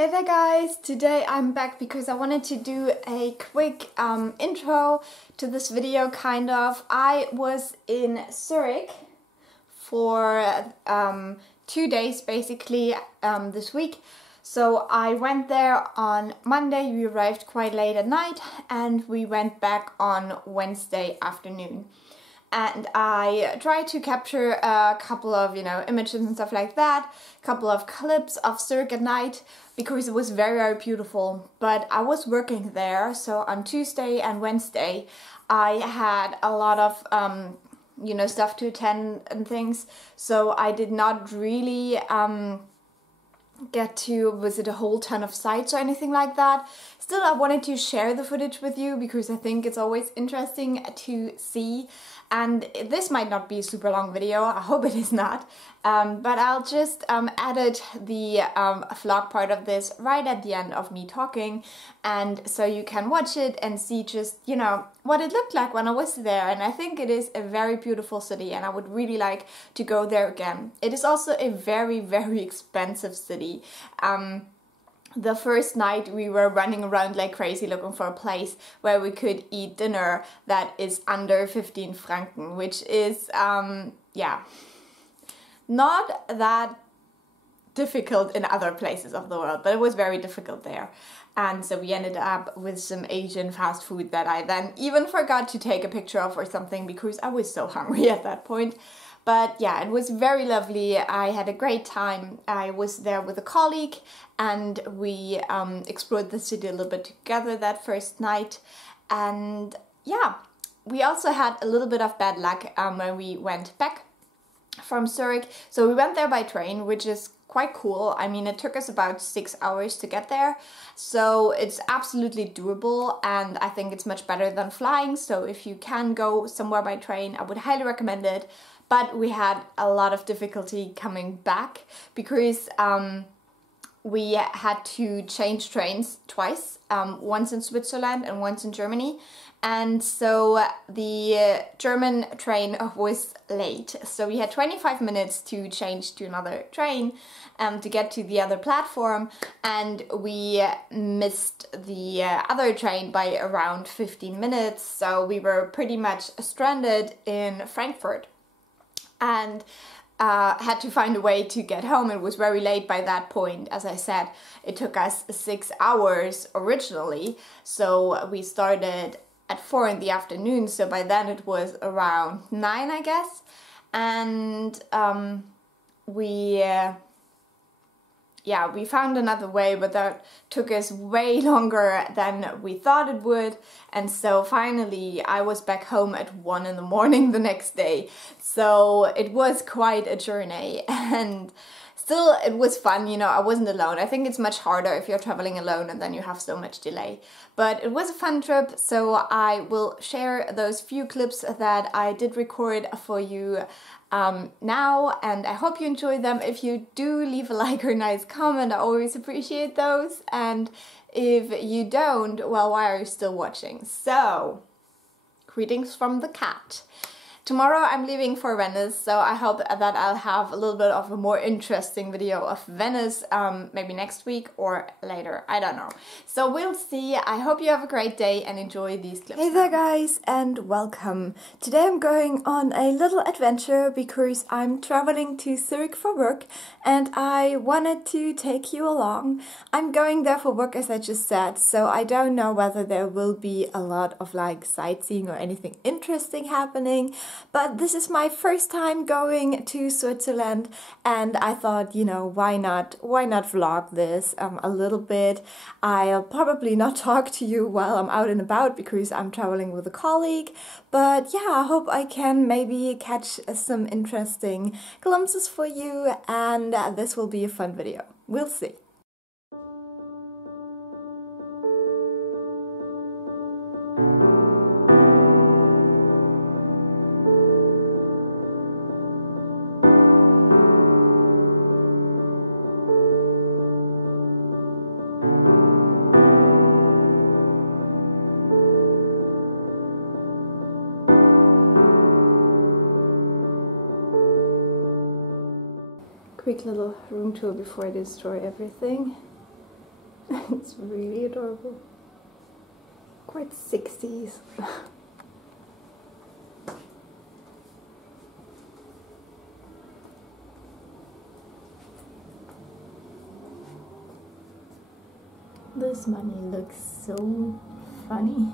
Hey there guys, today I'm back because I wanted to do a quick intro to this video kind of. I was in Zurich for 2 days basically this week. So I went there on Monday, we arrived quite late at night and we went back on Wednesday afternoon. And I tried to capture a couple of, images and stuff like that, a couple of clips of Zurich at night, because it was very, very beautiful. But I was working there, so on Tuesday and Wednesday, I had a lot of, stuff to attend and things, so I did not really get to visit a whole ton of sites or anything like that. Still, I wanted to share the footage with you because I think it's always interesting to see. And this might not be a super long video, I hope it is not, but I'll just edit the vlog part of this right at the end of me talking, and so you can watch it and see just, what it looked like when I was there. And I think it is a very beautiful city and I would really like to go there again. It is also a very, very expensive city. The first night we were running around like crazy looking for a place where we could eat dinner that is under 15 Franken, which is, not that difficult in other places of the world, but it was very difficult there. And so we ended up with some Asian fast food that I then even forgot to take a picture of or something because I was so hungry at that point. But yeah, it was very lovely. I had a great time. I was there with a colleague and we explored the city a little bit together that first night. And yeah, we also had a little bit of bad luck when we went back from Zurich. So we went there by train, which is quite cool. I mean, it took us about 6 hours to get there, so it's absolutely doable, and I think it's much better than flying. So if you can go somewhere by train, I would highly recommend it. But we had a lot of difficulty coming back because we had to change trains twice, once in Switzerland and once in Germany. And so the German train was late. So we had 25 minutes to change to another train to get to the other platform. And we missed the other train by around 15 minutes. So we were pretty much stranded in Frankfurt and had to find a way to get home. It was very late by that point. As I said, it took us 6 hours originally. So we started at 4 in the afternoon, so by then it was around 9, I guess. And we found another way, but that took us way longer than we thought it would. And so finally I was back home at 1 in the morning the next day. So it was quite a journey, and still it was fun, I wasn't alone. I think it's much harder if you're traveling alone and then you have so much delay. But it was a fun trip, so I will share those few clips that I did record for you now, and I hope you enjoy them. If you do, leave a like or a nice comment, I always appreciate those. And if you don't, well, why are you still watching? So, greetings from the cat. Tomorrow I'm leaving for Venice, so I hope that I'll have a little bit of a more interesting video of Venice, maybe next week or later, I don't know. So we'll see. I hope you have a great day and enjoy these clips. Hey there guys, and welcome. Today I'm going on a little adventure because I'm traveling to Zurich for work and I wanted to take you along. I'm going there for work, as I just said, so I don't know whether there will be a lot of like sightseeing or anything interesting happening. But this is my first time going to Switzerland, and I thought, why not vlog this a little bit. I'll probably not talk to you while I'm out and about because I'm traveling with a colleague, but yeah, I hope I can maybe catch some interesting glimpses for you, and this will be a fun video. We'll see. Quick little room tour before I destroy everything. It's really adorable. Quite 60s. This money looks so funny.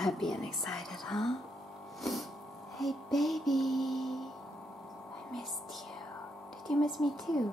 happy and excited, huh? Hey, baby. I missed you. Did you miss me too?